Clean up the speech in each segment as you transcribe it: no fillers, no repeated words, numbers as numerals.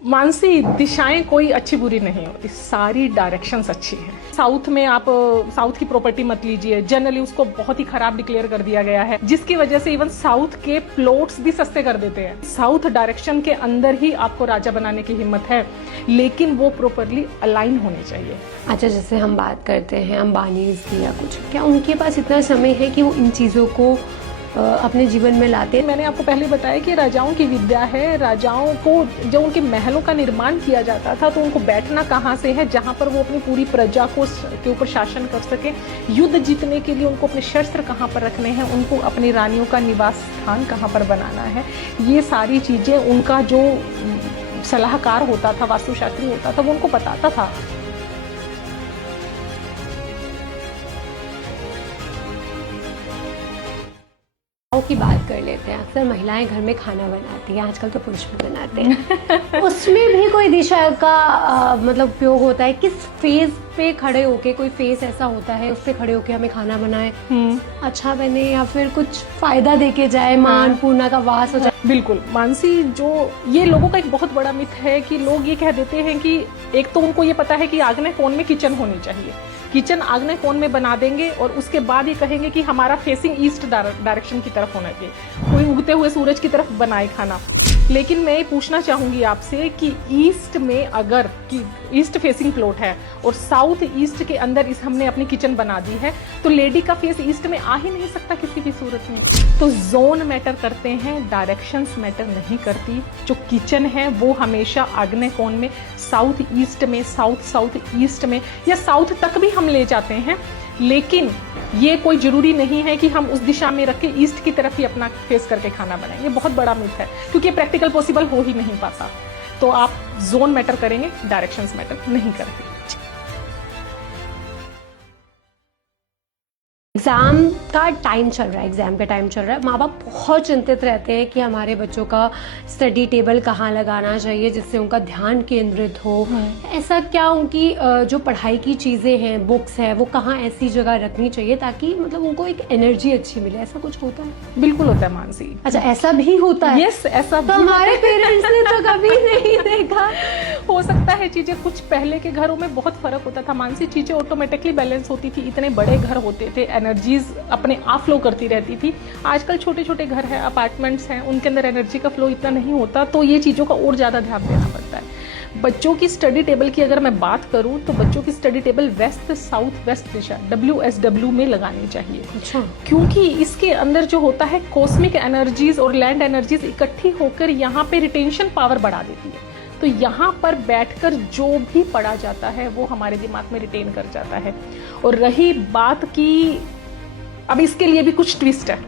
मानसी, दिशाएं कोई अच्छी बुरी नहीं होती, सारी डायरेक्शंस अच्छी हैं। साउथ में आप साउथ की प्रॉपर्टी मत लीजिए, जनरली उसको बहुत ही खराब डिक्लेयर कर दिया गया है, जिसकी वजह से इवन साउथ के प्लॉट्स भी सस्ते कर देते हैं। साउथ डायरेक्शन के अंदर ही आपको राजा बनाने की हिम्मत है, लेकिन वो प्रॉपरली अलाइन होने चाहिए। अच्छा, जैसे हम बात करते हैं अंबानीज की या कुछ, क्या उनके पास इतना समय है कि वो इन चीज़ों को अपने जीवन में लाते हैं? मैंने आपको पहले बताया कि राजाओं की विद्या है। राजाओं को जब उनके महलों का निर्माण किया जाता था तो उनको बैठना कहाँ से है जहाँ पर वो अपनी पूरी प्रजा को के ऊपर शासन कर सके। युद्ध जीतने के लिए उनको अपने शस्त्र कहाँ पर रखने हैं, उनको अपनी रानियों का निवास स्थान कहाँ पर बनाना है, ये सारी चीज़ें उनका जो सलाहकार होता था, वास्तुशास्त्री होता था, वो उनको बताता था। की बात कर लेते हैं। अक्सर महिलाएं घर में खाना बनाती हैं, आजकल तो पुरुष भी बनाते हैं। उसमें भी कोई दिशा का मतलब उपयोग होता है? किस फेज पे खड़े होके, कोई फेज ऐसा होता है उस पे खड़े होके हमें खाना बनाए अच्छा बने, या फिर कुछ फायदा देके जाए, मान पूर्णा का वास हो जाए? बिल्कुल मानसी, जो ये लोगों का एक बहुत बड़ा मिथ है कि लोग ये कह देते हैं कि एक तो उनको ये पता है कि आग्नेय कोण में किचन होनी चाहिए, किचन आग्नेय कोण में बना देंगे और उसके बाद ये कहेंगे कि हमारा फेसिंग ईस्ट डायरेक्शन की तरफ होना चाहिए, कोई उगते हुए सूरज की तरफ बनाए खाना। लेकिन मैं ये पूछना चाहूंगी आपसे कि ईस्ट में अगर कि ईस्ट फेसिंग प्लॉट है और साउथ ईस्ट के अंदर इस हमने अपनी किचन बना दी है, तो लेडी का फेस ईस्ट में आ ही नहीं सकता किसी भी सूरत में। तो जोन मैटर करते हैं, डायरेक्शंस मैटर नहीं करती। जो किचन है वो हमेशा आग्नेय कोण में, साउथ ईस्ट में, साउथ ईस्ट में या साउथ तक भी हम ले जाते हैं, लेकिन ये कोई जरूरी नहीं है कि हम उस दिशा में रख के ईस्ट की तरफ ही अपना फेस करके खाना बनाएं। ये बहुत बड़ा मिथ है, क्योंकि ये प्रैक्टिकल पॉसिबल हो ही नहीं पाता। तो आप जोन मैटर करेंगे, डायरेक्शंस मैटर नहीं करती। एग्ज़ाम का टाइम चल रहा है, एग्ज़ाम का टाइम चल रहा है। माँ बाप बहुत चिंतित रहते हैं कि हमारे बच्चों का स्टडी टेबल कहाँ लगाना चाहिए जिससे उनका ध्यान केंद्रित हो। ऐसा क्या उनकी जो पढ़ाई की चीज़ें हैं, बुक्स है, वो कहाँ ऐसी जगह रखनी चाहिए ताकि मतलब उनको एक एनर्जी अच्छी मिले? ऐसा कुछ होता है? बिल्कुल होता है मानसी। अच्छा, ऐसा भी होता है? यस, ऐसा तो हमारे पेरेंट्स ने तो कभी नहीं देखा। हो सकता है चीजें कुछ पहले के घरों में बहुत फर्क होता था मानसी, चीजें ऑटोमेटिकली बैलेंस होती थी, इतने बड़े घर होते थे, एनर्जीज अपने आप फ्लो करती रहती थी। आजकल छोटे छोटे घर हैं, अपार्टमेंट्स हैं, उनके अंदर एनर्जी का फ्लो इतना नहीं होता, तो ये चीज़ों का और ज़्यादा ध्यान देना पड़ता है। बच्चों की स्टडी टेबल की अगर मैं बात करूं तो बच्चों की study table west south west दिशा WSW में लगानी चाहिए। अच्छा। क्योंकि इसके अंदर जो होता है कॉस्मिक एनर्जीज और लैंड एनर्जीज इकट्ठी होकर यहाँ पे रिटेंशन पावर बढ़ा देती है। तो यहाँ पर बैठकर जो भी पढ़ा जाता है वो हमारे दिमाग में रिटेन कर जाता है। और रही बात की, अब इसके लिए भी कुछ ट्विस्ट है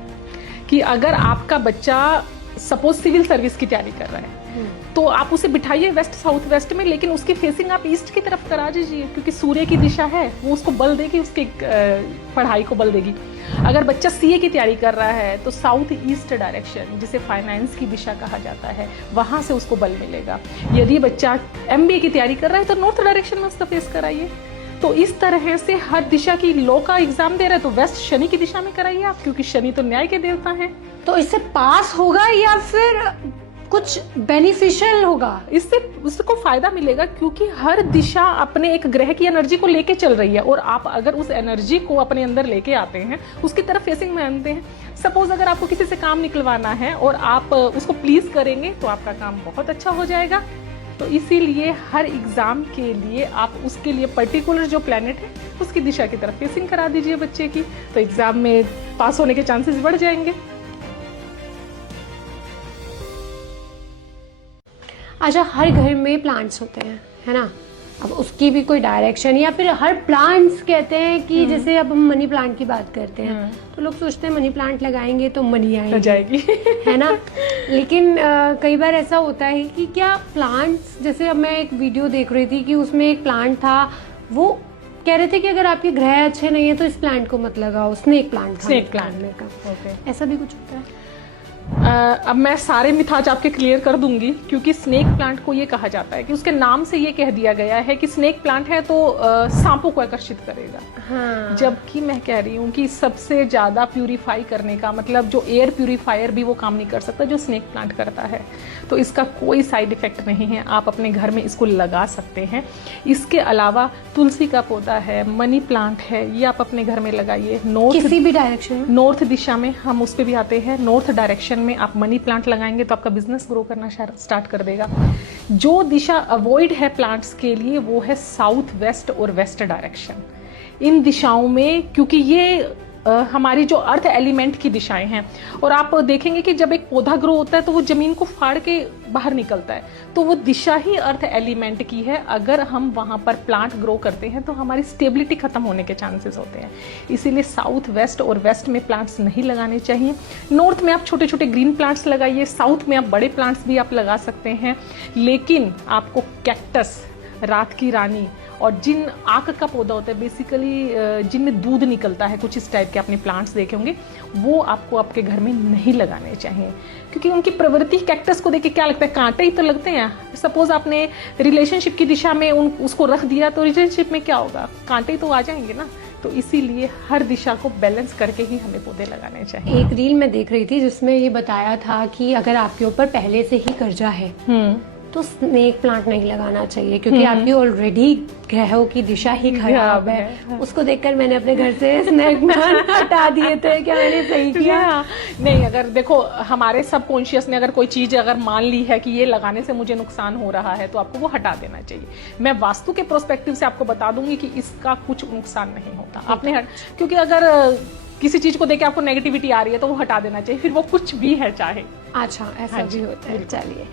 कि अगर आपका बच्चा सपोज सिविल सर्विस की तैयारी कर रहा है तो आप उसे बिठाइए वेस्ट साउथ वेस्ट में, लेकिन उसकी फेसिंग आप ईस्ट की तरफ करा दीजिए, क्योंकि सूर्य की दिशा है, वो उसको बल देगी, उसकी पढ़ाई को बल देगी। अगर बच्चा CA की तैयारी कर रहा है तो साउथ ईस्ट डायरेक्शन, जिसे फाइनेंस की दिशा कहा जाता है, वहां से उसको बल मिलेगा। यदि बच्चा MBA की तैयारी कर रहा है तो नॉर्थ डायरेक्शन में उसका फेस कराइए। तो इस तरह से हर दिशा की लॉ का एग्जाम दे रहा है तो वेस्ट शनि की दिशा में कराइए आप, क्योंकि शनि तो न्याय के देवता हैं। तो इससे पास होगा या फिर कुछ बेनिफिशियल होगा? इससे उसको फायदा मिलेगा, क्योंकि हर दिशा अपने एक ग्रह की एनर्जी को लेके चल रही है और आप अगर उस एनर्जी को अपने अंदर लेके आते हैं, उसकी तरफ फेसिंग में आते हैं। सपोज अगर आपको किसी से काम निकलवाना है और आप उसको प्लीज करेंगे तो आपका काम बहुत अच्छा हो जाएगा। तो इसीलिए हर एग्जाम के लिए आप उसके लिए पर्टिकुलर जो प्लैनेट है उसकी दिशा की तरफ फेसिंग करा दीजिए बच्चे की, तो एग्जाम में पास होने के चांसेस बढ़ जाएंगे। अच्छा, हर घर में प्लांट्स होते हैं, है ना? अब उसकी भी कोई डायरेक्शन, या फिर हर प्लांट्स कहते हैं कि जैसे अब हम मनी प्लांट की बात करते हैं तो लोग सोचते हैं मनी प्लांट लगाएंगे तो मनी आएगी, है ना? लेकिन कई बार ऐसा होता है कि क्या प्लांट्स, जैसे अब मैं एक वीडियो देख रही थी कि उसमें एक प्लांट था, वो कह रहे थे कि अगर आपके ग्रह अच्छे नहीं है तो इस प्लांट को मत लगाओ, स्नेक प्लांट था, स्नेक प्लांट का। ऐसा भी कुछ होता है? अब मैं सारे मिथ आज आपके क्लियर कर दूंगी, क्योंकि स्नेक प्लांट को ये कहा जाता है कि उसके नाम से ये कह दिया गया है कि स्नेक प्लांट है तो सांपों को आकर्षित करेगा। हाँ। जबकि मैं कह रही हूँ कि सबसे ज्यादा प्यूरिफाई करने का मतलब जो एयर प्यूरिफायर भी वो काम नहीं कर सकता जो स्नेक प्लांट करता है। तो इसका कोई साइड इफेक्ट नहीं है, आप अपने घर में इसको लगा सकते हैं। इसके अलावा तुलसी का पौधा है, मनी प्लांट है, ये आप अपने घर में लगाइए। किसी भी डायरेक्शन में, नॉर्थ दिशा में, हम उस पे भी आते हैं। नॉर्थ डायरेक्शन में आप मनी प्लांट लगाएंगे तो आपका बिजनेस ग्रो करना स्टार्ट कर देगा। जो दिशा अवॉइड है प्लांट्स के लिए वो है साउथ वेस्ट और वेस्ट डायरेक्शन। इन दिशाओं में, क्योंकि ये हमारी जो अर्थ एलिमेंट की दिशाएं हैं, और आप देखेंगे कि जब एक पौधा ग्रो होता है तो वो जमीन को फाड़ के बाहर निकलता है, तो वो दिशा ही अर्थ एलिमेंट की है। अगर हम वहां पर प्लांट ग्रो करते हैं तो हमारी स्टेबिलिटी खत्म होने के चांसेस होते हैं। इसीलिए साउथ वेस्ट और वेस्ट में प्लांट्स नहीं लगाने चाहिए। नॉर्थ में आप छोटे छोटे ग्रीन प्लांट्स लगाइए, साउथ में आप बड़े प्लांट्स भी आप लगा सकते हैं। लेकिन आपको कैक्टस, रात की रानी और जिन आक का पौधा होता है, बेसिकली जिनमें दूध निकलता है, कुछ इस टाइप के आपने प्लांट्स देखे होंगे, वो आपको आपके घर में नहीं लगाने चाहिए। क्योंकि उनकी प्रवृत्ति, कैक्टस को देख के क्या लगता है, कांटे ही तो लगते हैं। सपोज आपने रिलेशनशिप की दिशा में उसको रख दिया तो रिलेशनशिप में क्या होगा, कांटे तो आ जाएंगे ना। तो इसीलिए हर दिशा को बैलेंस करके ही हमें पौधे लगाने चाहिए। एक रील मैं देख रही थी जिसमें ये बताया था कि अगर आपके ऊपर पहले से ही कर्जा है तो स्नेक प्लांट नहीं लगाना चाहिए, क्योंकि आपकी ऑलरेडी ग्रहों की दिशा ही खराब है। उसको देखकर मैंने अपने घर से स्नेक प्लांट हटा दिए थे। क्या मैंने सही किया? नहीं, अगर देखो हमारे सबकॉन्शियस ने अगर कोई चीज अगर मान ली है कि ये लगाने से मुझे नुकसान हो रहा है तो आपको वो हटा देना चाहिए। मैं वास्तु के प्रोस्पेक्टिव से आपको बता दूंगी कि इसका कुछ नुकसान नहीं होता। आपने क्योंकि अगर किसी चीज को देख के आपको नेगेटिविटी आ रही है तो वो हटा देना चाहिए, फिर वो कुछ भी है चाहे। अच्छा, ऐसा भी होता है। चलिए